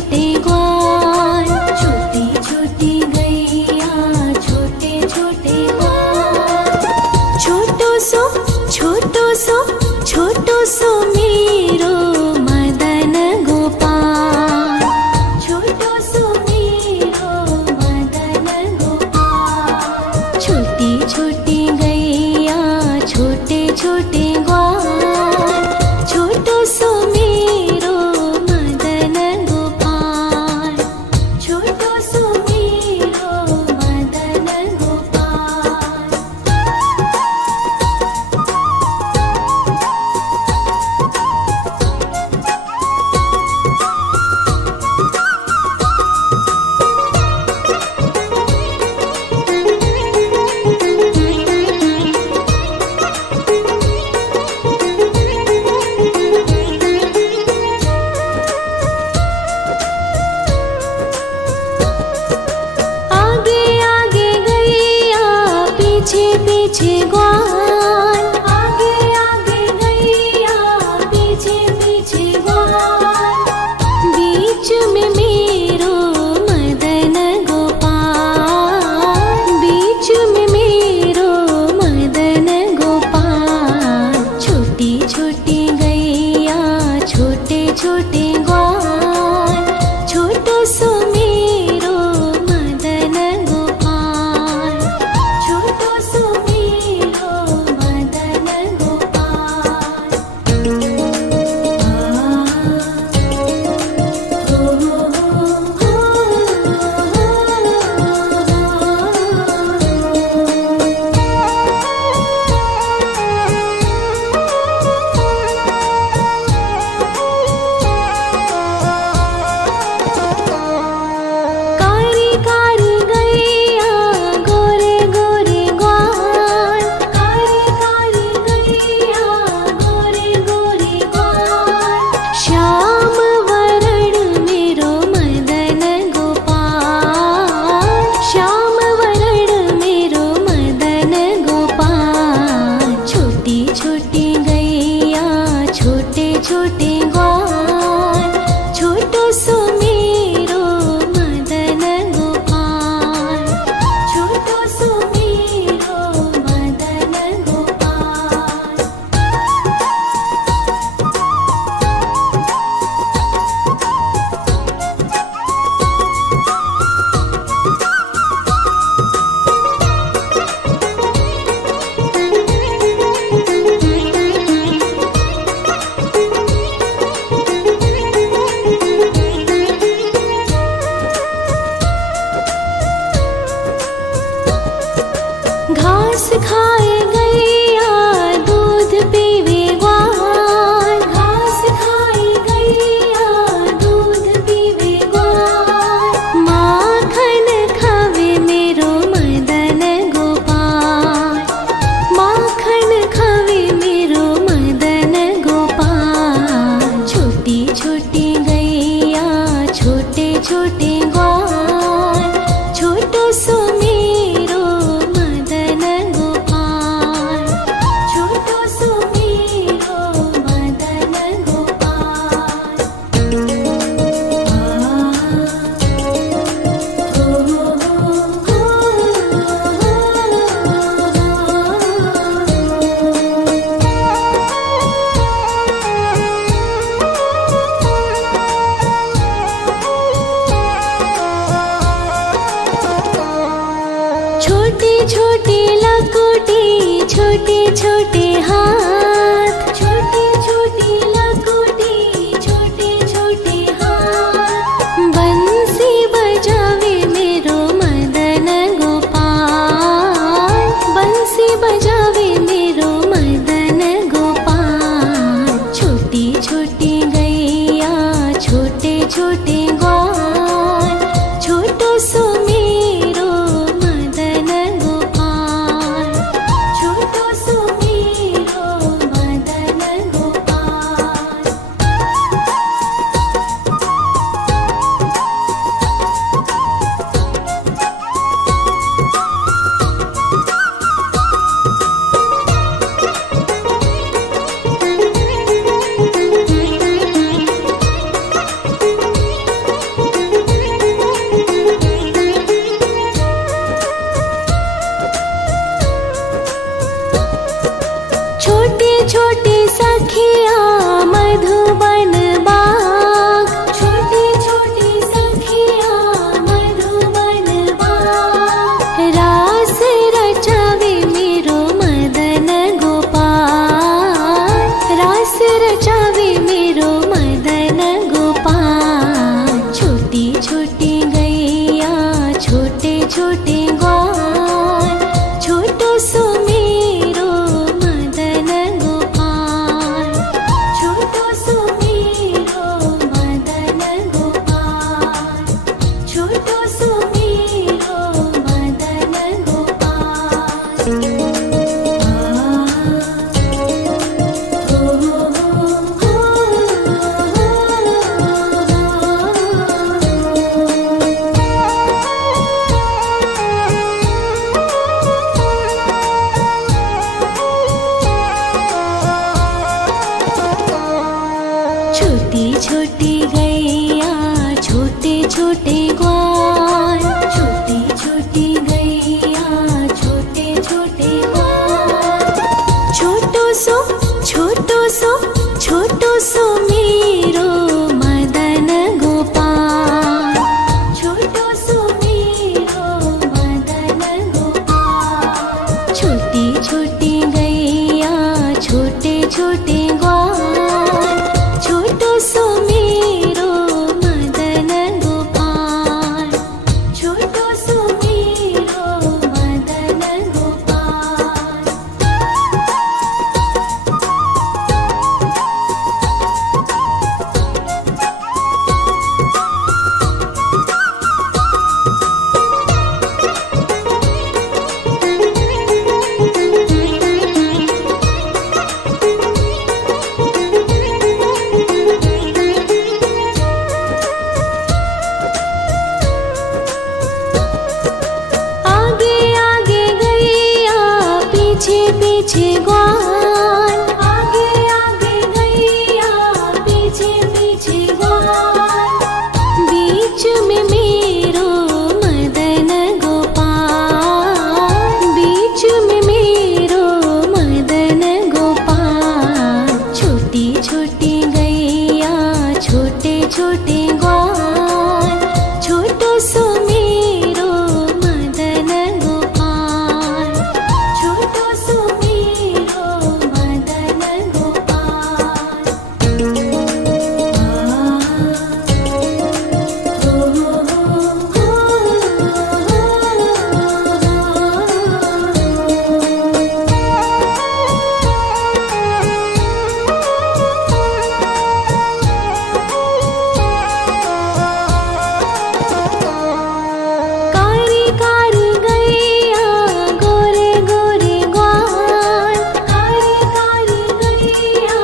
छोटे ग्वाल, छोटी छोटी गैया छोटे छोटे ग्वाल। छोटो सो छोटो सो छोटो सो मेरो मदन गोपाल, छोटो सो मेरो मदन गोपाल। छोटी छोटी गैया छोटे छोटे ग्वाल, छोटो सो मेरो मदन गोपाल, छोटो सो मेरो मदन गोपाल। आगे आगे गैया पीछे पीछे ग्वाल, आगे आगे गैया पीछे पीछे ग्वाल। बीच में मेरो मदन गोपाल, बीच में मेरो मदन गोपाल। छोटी छोटी गैया छोटे छोटे ग्वाल, छोटो सो मेरो मदन गोपाल, छोटो सो मेरो मदन गोपाल। कारी कारी गैया गोरे गोरे ग्वाल, कारी कारी गैया गोरे गोरे ग्वाल। श्याम वरण मेरो मदन गोपाल, श्याम वरण मेरो मदन गोपाल। छोटी छोटी गैया छोटे छोटे ग्वाल, छोटो सो मेरो मदन गोपाल, छोटो सो मेरो मदन गोपाल। घास खाए गैया दूध पीवे ग्वाल, घास खाए गैया दूध पीवे ग्वाल। माखन खावे मेरो मदन गोपाल, माखन खावे मेरो मदन गोपाल। छोटी छोटी गैया छोटे छोटे ग्वाल, छोटो सो मेरो मदन गोपाल, छोटो सो मेरो मदन गोपाल। छोटी छोटी लकुटी छोटे छोटे हाथ, छोटी छोटी लकुटी छोटे छोटे हाथ। बंसी बजावे मेरो मदन गोपाल, बंसी बजावे मेरो मदन गोपाल। छोटी छोटी गैया छोटे छोटे ग्वाल, छोटो सो मेरो मदन गोपाल, छोटो सो मेरो मदन छोटी छोटी सखिया मधुबन बाग, छोटी छोटी सखिया मधुबन बाग। रास रचावे मेरो मदन गोपाल, रास रचावे मेरो मदन गोपाल। छोटी छोटी गैया छोटे छोटे ग्वाल, छोटो सो मेरो मदन गोपाल, छोटो सो मेरो मदन गोपाल, छोटो सो मेरो मदन गोपाल। छोटी छोटी गैया छोटे छोटे ग्वाल, छोटी छोटी गैया छोटे छोटे ग्वाल। छोटो सो छोटो सो छोटो सो मेरो मदन गोपाल, छोटो सो मेरो मदन गोपाल। छोटी छोटी गैया छोटे छोटे ग्वाल, छोटो सो मेरो मदन गोपाल, छोटो सो मेरो मदन गोपाल। आगे आगे गैया पीछे पीछे ग्वाल, आगे आगे गैया पीछे पीछे ग्वाल। बीच में मेरो मदन गोपाल, बीच में मेरो मदन गोपाल। छोटी छोटी गैया छोटे छोटे ग्वाल, छोटो सो मेरो मदन गोपाल, छोटो सो मेरो मदन गोपाल। कारी कारी गैया गोरे गोरे ग्वाल, कारी कारी गैया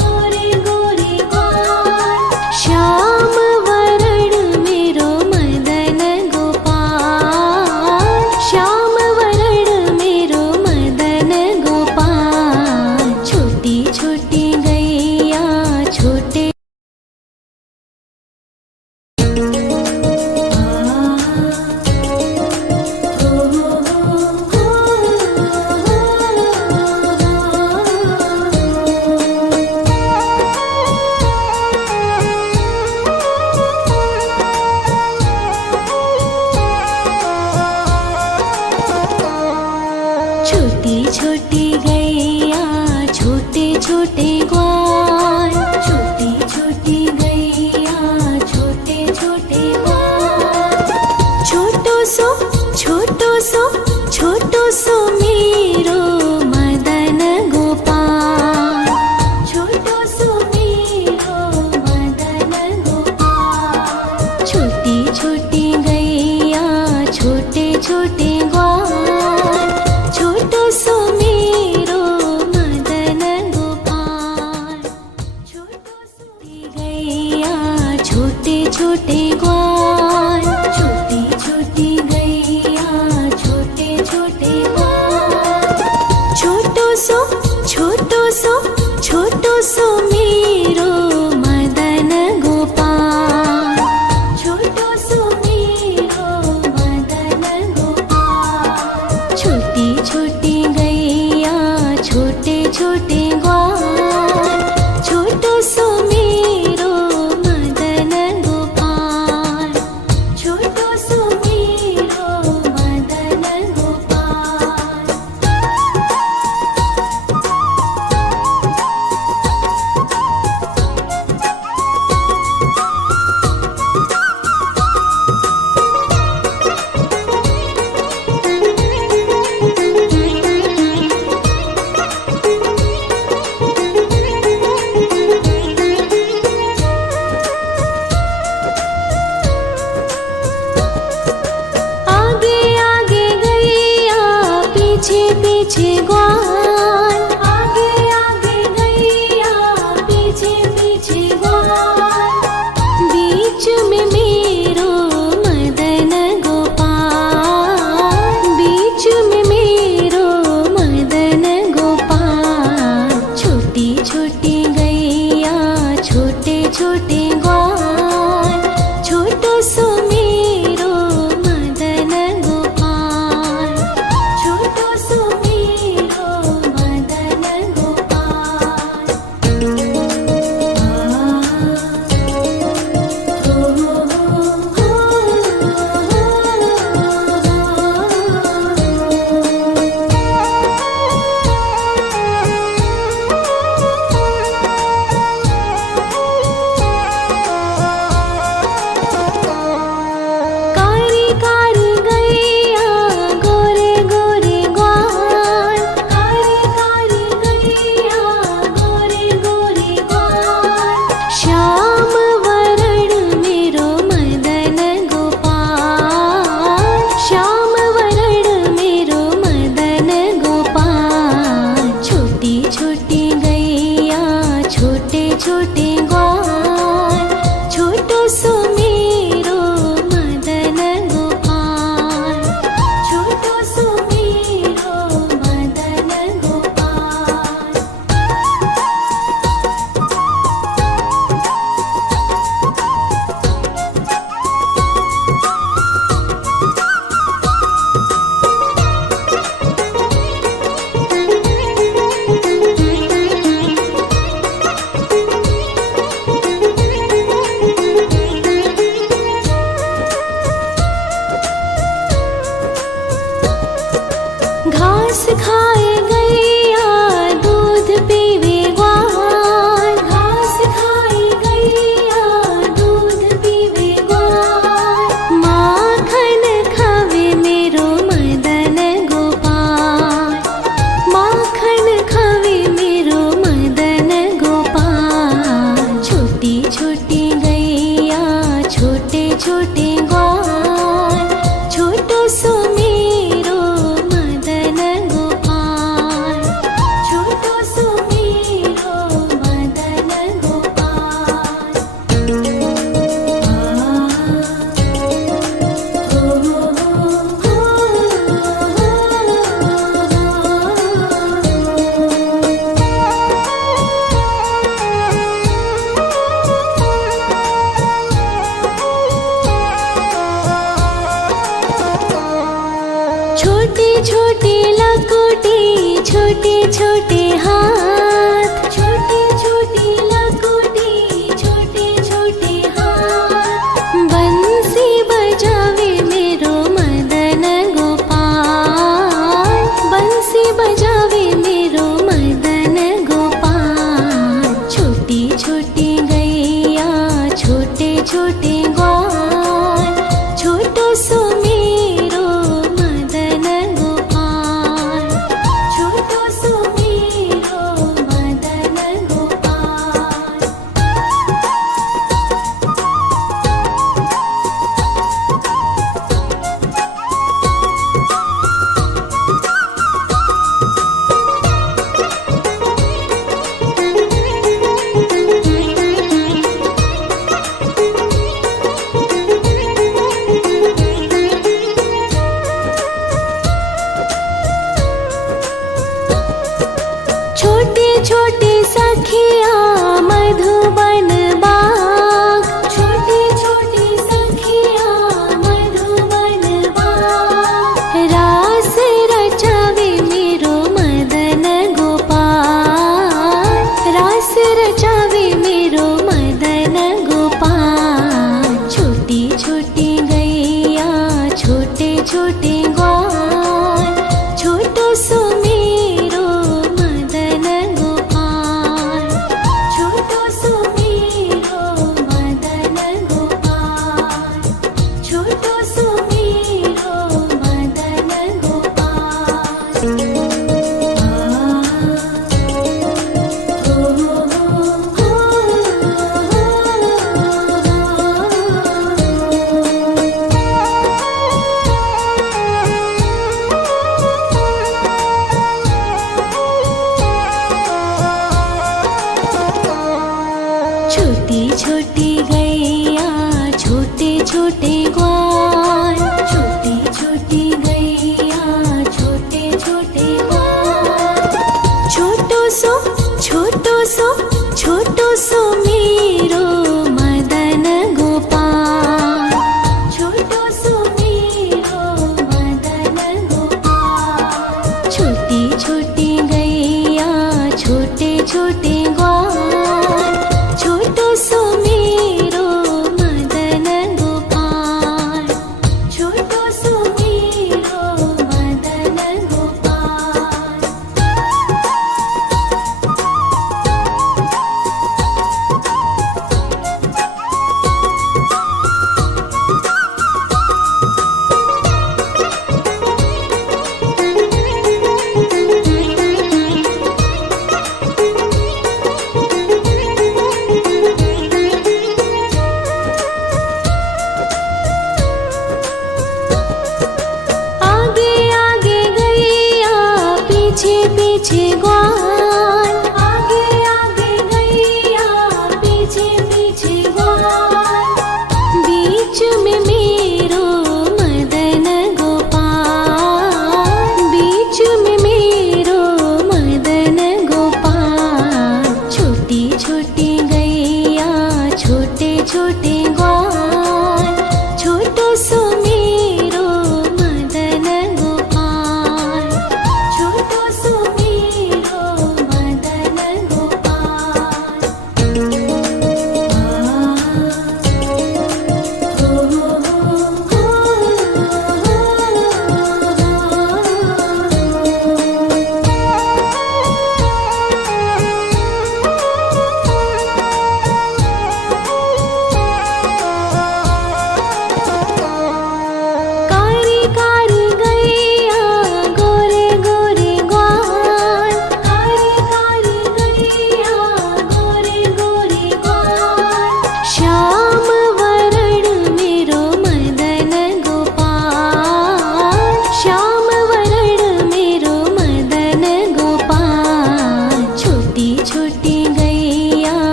गोरे गोरे ग्वाल। श्याम वरण मेरो मदन गोपाल, श्याम वरण मेरो मदन गोपाल। छोटी छोटी गैया छोटे छोटी छोटी गैया छोटे छोटे ग्वाल, छोटी छोटी गैया छोटे छोटे ग्वाल। छोटो सो छोटो सो छोटो सो मेरो मदन गोपाल, छोटो सो मेरो मदन गोपाल। छोटी छोटी गैया छोटे छोटे ग्वाल, छोटो सो मेरो मदन गोपाल, छोटो सो गैया छोटे छोटे ग्वाल, छोटी छोटी गैया छोटे छोटे ग्वाल। छोटो सो छोटो सो छोटो सो मेरो मदन गोपाल, छोटो सो मेरो मदन गोपाल। छोटी छोटी गैया छोटे छोटे छोटे हाथ, छोटे छोटे लकोटी, छोटे छोटे हाथ। बंसी बजावे मेरो मदन गोपाल, बंसी बजावे मेरो मदन गोपाल। छोटी छोटी गैया, छोटे छोटे ग्वाल, छोटो सो मेरो मदन गोपाल, छोटो सो मेरो मदन गोपाल। छोटे छोटे सखिया मधुबन बाग, छोटे छोटे सखिया मधुबन बाग। रास रचावे मेरो मदन गोपाल, रास रचावे मेरो मदन गोपाल। छोटी छोटी गैया, छोटे छोटे ग्वाल, छोटो सो मेरो मदन गोपाल, छोटो सो मेरो मदन गोपाल, छोटो सो मेरो मदन गोपाल। छोटी छोटी गैया, छोटे छोटे ग्वाल, छोटी छोटी गैया, छोटे छोटे ग्वाल। छोटो सो छोटो सो छोटो सो मेरो मदन गोपाल, छोटो सो मेरो मदन गोपाल। छोटी छोटी गैया, छोटे छोटे ग्वाल, छोटो सो मेरो मदन गोपाल, छोटो सो मेरो मदन गोपाल।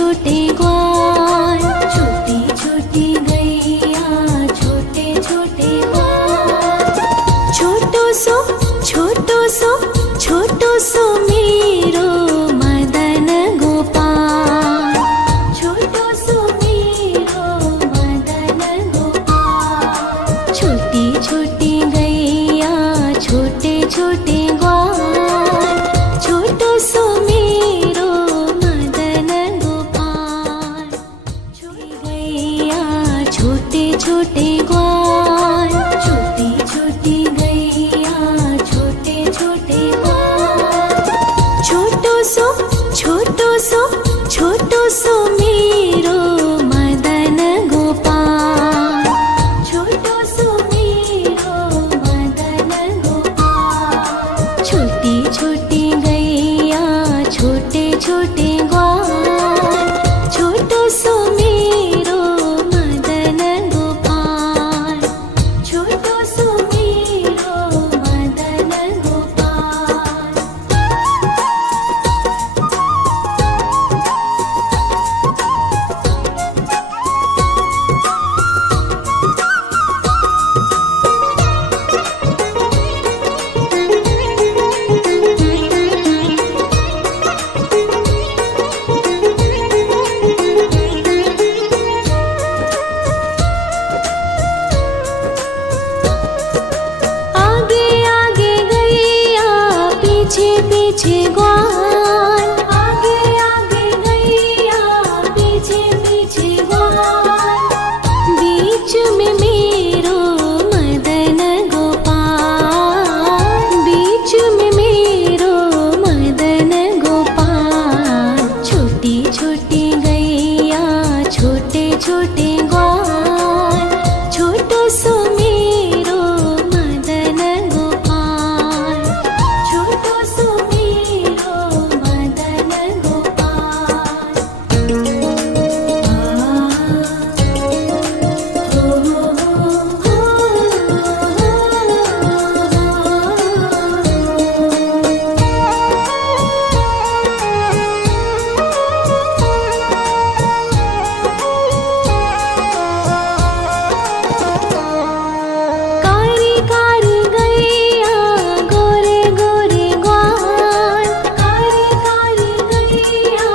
छोटे ग्वाल, छोटी छोटी गैया छोटे छोटे ग्वाल। छोटो सो छोटो सो छोटो सो मेरो मदन गोपाल, छोटो सो मेरो मदन गोपाल। छोटी छोटी गैया छोटे छोटे ग्वाल, छोटो सो मेरो मदन गोपाल। छोटी गैया छोटे छोटे ग्वाल, छोटी छोटी गैया छोटे छोटे ग्वाल। छोटो सो छोटो सो छोटो सो मेरो मदन गोपाल, छोटो सो मेरो मदन गोपाल। छोटी छोटी गैया छोटे छोटे ग्वाल, छोटो सो मेरो मदन गोपाल, छोटो सो मेरो मदन गोपाल। आगे आगे गैया पीछे पीछे ग्वाल, आगे आगे गैया पीछे पीछे ग्वाल। बीच में मेरो मदन गोपाल, बीच में मेरो मदन गोपाल। छोटी छोटी गैया छोटे छोटे ग्वाल, छोटो सो मेरो मदन गोपाल, छोटो सो मेरो मदन गोपाल। कारी कारी गैया गोरे गोरे ग्वाल, कारी कारी गैया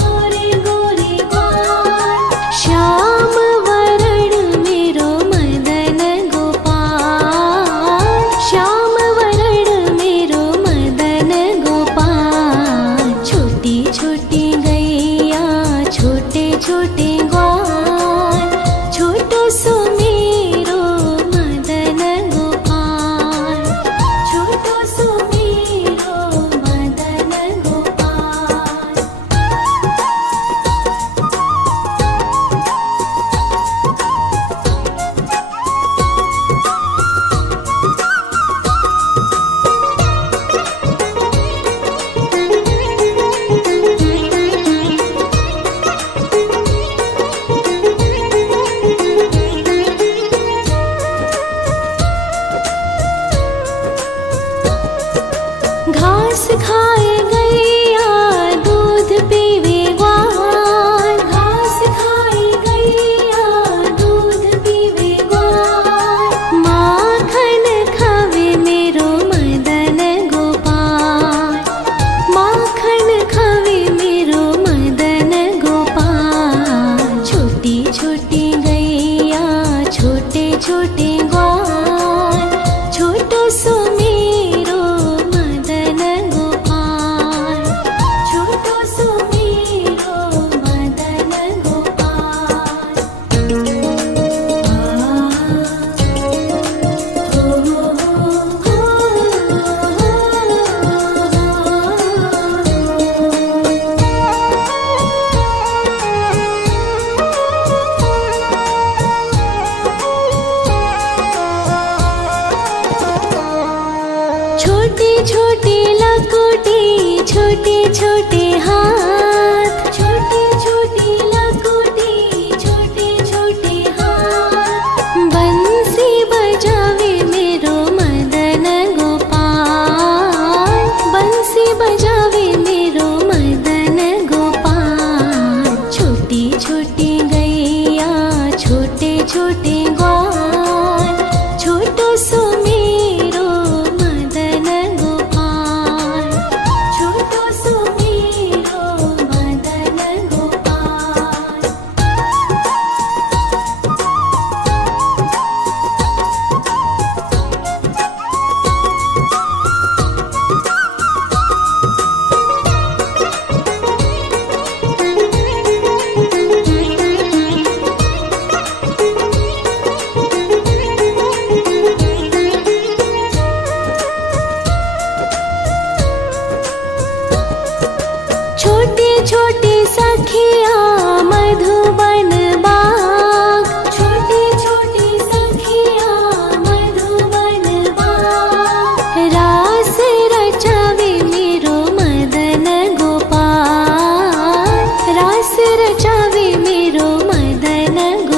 गोरे गोरे ग्वाल। श्याम वरण मेरो मदन गोपाल, श्याम वरण मेरो मदन गोपाल। छोटी छोटी गैया छोटे छोटे ग्वाल, छोटो सो मेरो मदन गोपाल, छोटो सो मेरो मदन गोपाल। घास खाए गैया दूध पीवे ग्वाल, घास खाए गैया दूध पीवे ग्वाल। माखन खावे मेरो मदन गोपाल, माखन खावे मेरो मदन गोपाल। छोटी छोटी गैया छोटे छोटे ग्वाल, छोटो सो मेरो मदन गोपाल, छोटो सो मेरो मदन गोपाल। छोटी छोटी लकुटी छोटे छोटे हाथ, छोटी छोटी लकुटी छोटे छोटे हाथ। बंसी बजावे मेरो मदन गोपाल, बंसी बजावे मेरो मदन गोपाल। छोटे ग्वाल, छोटो सो मेरो मदन गोपाल, छोटो सो मेरो मदन गोपाल। छोटी छोटी सखिया मधुबन बाग, छोटी छोटी सखिया मधुबन बाग। रास रचावे मेरो मदन गोपाल, रास रचावे मेरो मदन गोपाल।